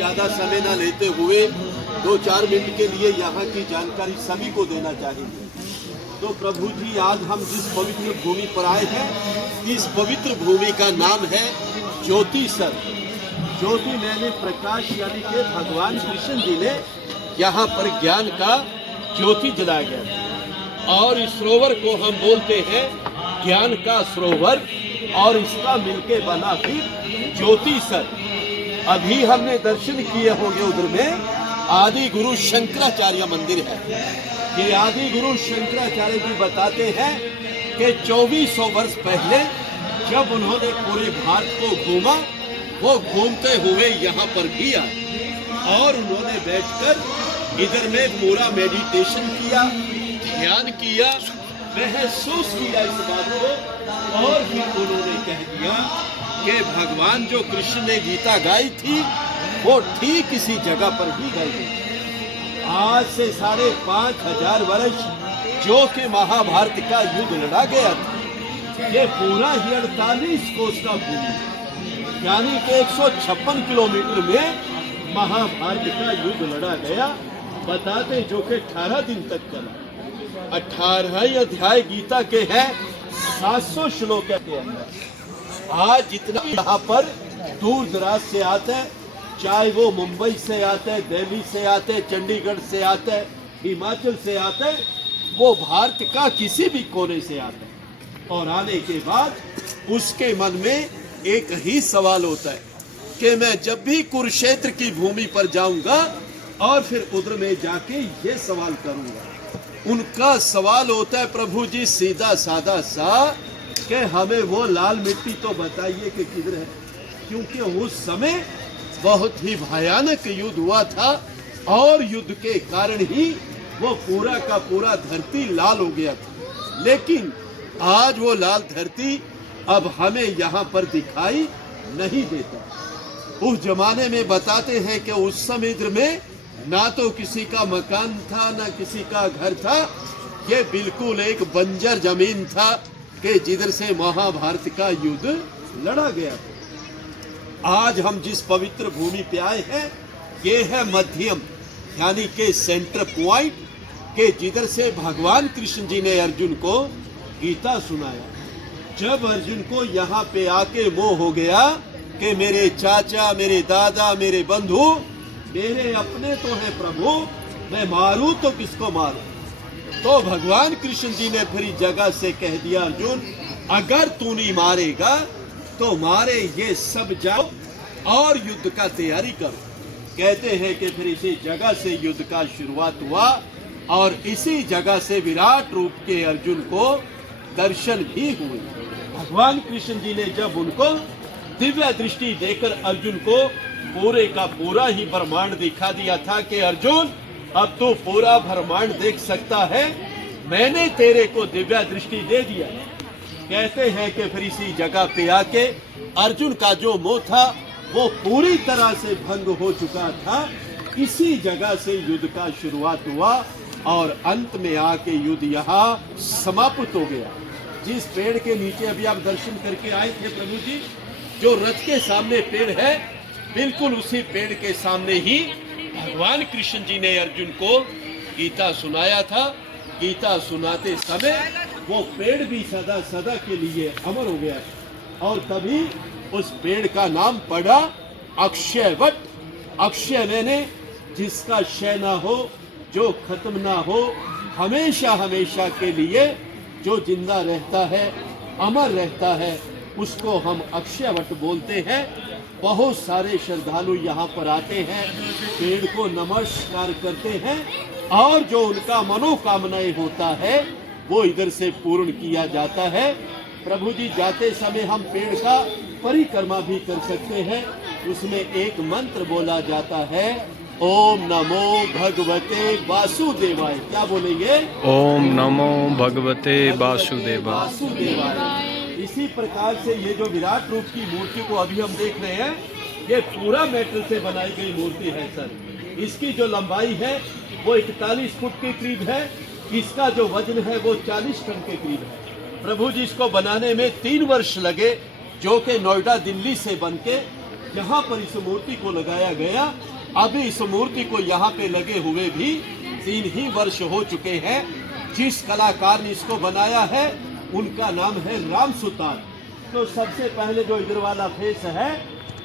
ज़्यादा समय न लेते हुए 2-4 मिनट के लिए यहाँ की जानकारी सभी को देना चाहेंगे। तो प्रभु जी, आज हम जिस पवित्र भूमि पर आए हैं, इस पवित्र भूमि का नाम है ज्योतिसर। ज्योति मैंने प्रकाश, यानी कि भगवान कृष्ण जी ने यहाँ पर ज्ञान का ज्योति जलाया गया और इस सरोवर को हम बोलते हैं ज्ञान का सरोवर, और इसका मिलके बना फिर ज्योतिसर। अभी हमने दर्शन किए होंगे, उधर में आदि गुरु शंकराचार्य मंदिर है। ये आदि गुरु शंकराचार्य जी बताते हैं कि 2400 वर्ष पहले जब उन्होंने पूरे भारत को घूमा, वो घूमते हुए यहाँ पर भी आए और उन्होंने बैठकर इधर में पूरा मेडिटेशन किया, ध्यान किया, महसूस किया इस बात को, और फिर उन्होंने कह दिया कि भगवान जो कृष्ण ने गीता गाई थी वो ठीक इसी जगह पर भी गाई थी। आज से 5500 वर्ष जो कि महाभारत का युद्ध लड़ा गया था, ये पूरा ही 48 कोस का भूमि, यानी कि 156 किलोमीटर में महाभारत का युद्ध लड़ा गया। बताते जो कि 18 दिन तक चला। 18 अध्याय गीता के हैं, 700 श्लोक के अंदर। आज जितना यहाँ पर दूर दराज से आते हैं, चाहे वो मुंबई से आते हैं, दिल्ली से आते हैं, चंडीगढ़ से आते हैं, हिमाचल से आते हैं, वो भारत का किसी भी कोने से आते हैं, और आने के बाद उसके मन में एक ही सवाल होता है कि मैं जब भी कुरुक्षेत्र की भूमि पर जाऊंगा और फिर उधर में जाके ये सवाल करूंगा। उनका सवाल होता है, प्रभु जी सीधा साधा सा, कि हमें वो लाल मिट्टी तो बताइए कि किधर है, क्योंकि उस समय बहुत ही भयानक युद्ध हुआ था और युद्ध के कारण ही वो पूरा का पूरा धरती लाल हो गया था। लेकिन आज वो लाल धरती अब हमें यहाँ पर दिखाई नहीं देता। उस जमाने में बताते हैं कि उस समय में ना तो किसी का मकान था, ना किसी का घर था। ये बिल्कुल एक बंजर जमीन था कि जिधर से महाभारत का युद्ध लड़ा गया था। आज हम जिस पवित्र भूमि पे आए हैं, ये है मध्यम, यानी कि सेंटर पॉइंट, के जिधर से भगवान कृष्ण जी ने अर्जुन को गीता सुनाया। जब अर्जुन को यहाँ पे आके मोह हो गया कि मेरे चाचा, मेरे दादा, मेरे बंधु मेरे अपने तो हैं प्रभु, मैं मारूं तो किसको मारूं, तो भगवान कृष्ण जी ने फिर जगह से कह दिया, अर्जुन अगर तू नहीं मारेगा तो मारे ये सब जाओ और युद्ध का तैयारी करो। कहते हैं कि फिर इसी जगह से युद्ध का शुरुआत हुआ और इसी जगह से विराट रूप के अर्जुन को दर्शन भी हुए। भगवान कृष्ण जी ने जब उनको दिव्य दृष्टि देकर अर्जुन को पूरे का पूरा ही ब्रह्मांड दिखा दिया था कि अर्जुन अब तो पूरा ब्रह्मांड देख सकता है, मैंने तेरे को दिव्य दृष्टि दे दिया। कहते हैं कि फिर इसी जगह पे आके अर्जुन का जो मोह था वो पूरी तरह से भंग हो चुका था। इसी जगह से युद्ध का शुरुआत हुआ और अंत में आके युद्ध यहाँ समाप्त हो गया। जिस पेड़ के नीचे अभी आप दर्शन करके आए थे प्रभु जी, जो रथ के सामने पेड़ है, बिल्कुल उसी पेड़ के सामने ही भगवान कृष्ण जी ने अर्जुन को गीता सुनाया था। गीता सुनाते समय वो पेड़ भी सदा सदा के लिए अमर हो गया और तभी उस पेड़ का नाम पड़ा अक्षय वट। अक्षय मैंने जिसका क्षय ना हो, जो खत्म ना हो, हमेशा हमेशा के लिए जो जिंदा रहता है, अमर रहता है, उसको हम अक्षय वट बोलते हैं। बहुत सारे श्रद्धालु यहाँ पर आते हैं, पेड़ को नमस्कार करते हैं और जो उनका मनोकामनाएं होता है वो इधर से पूर्ण किया जाता है। प्रभु जी जाते समय हम पेड़ का परिक्रमा भी कर सकते हैं। उसमें एक मंत्र बोला जाता है, ओम नमो भगवते वासुदेवाय। क्या बोलेंगे? ओम नमो भगवते वासुदेवाय। इसी प्रकार से ये जो विराट रूप की मूर्ति को अभी हम देख रहे हैं, ये पूरा मेटल से बनाई गई मूर्ति है सर। इसकी जो लंबाई है वो 41 फुट के करीब है, इसका जो वजन है वो 40 टन के करीब है। प्रभु जी इसको बनाने में 3 वर्ष लगे, जो कि नोएडा दिल्ली से बन के यहाँ पर इस मूर्ति को लगाया गया। अभी इस मूर्ति को यहाँ पे लगे हुए भी 3 ही वर्ष हो चुके हैं। जिस कलाकार ने इसको बनाया है उनका नाम है राम सुतार। तो सबसे पहले जो इधर वाला फेस है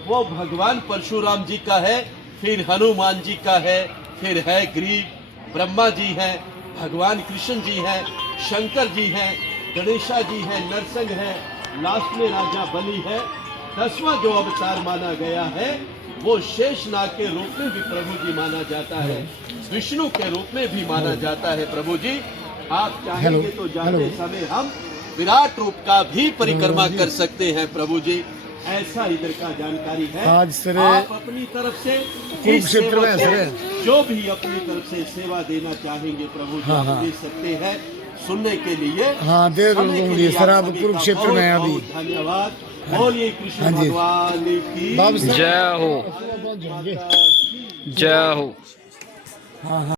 वो भगवान परशुराम जी का है, फिर हनुमान जी का है, फिर है ग्रीव, ब्रह्मा जी है, भगवान कृष्ण जी है, शंकर जी हैं, गणेशा जी है, नरसिंह है, लास्ट में राजा बलि है। 10वां जो अवतार माना गया है वो शेषनाग के रूप में भी प्रभु जी माना जाता है, विष्णु के रूप में भी माना जाता है। प्रभु जी आप चाहेंगे तो जाते समय हम विराट रूप का भी परिक्रमा कर सकते हैं। प्रभु जी ऐसा इधर का जानकारी है। आज सरे आप अपनी तरफ से इस कुरुक्षेत्र में सेवा सरे को जो भी अपनी तरफ से सेवा देना चाहेंगे प्रभु जी आप दे सकते हैं। सुनने के लिए हाँ, दे समय के दूंगी। लिए सर, आप सभी का कुरुक्षेत्र में हैं बहुत-बहुत अभी। धन्यवाद। बोलिए कृष्ण हाँ जी। भगवान की बाबू जय हो, माता की जय हो। हाँ हाँ।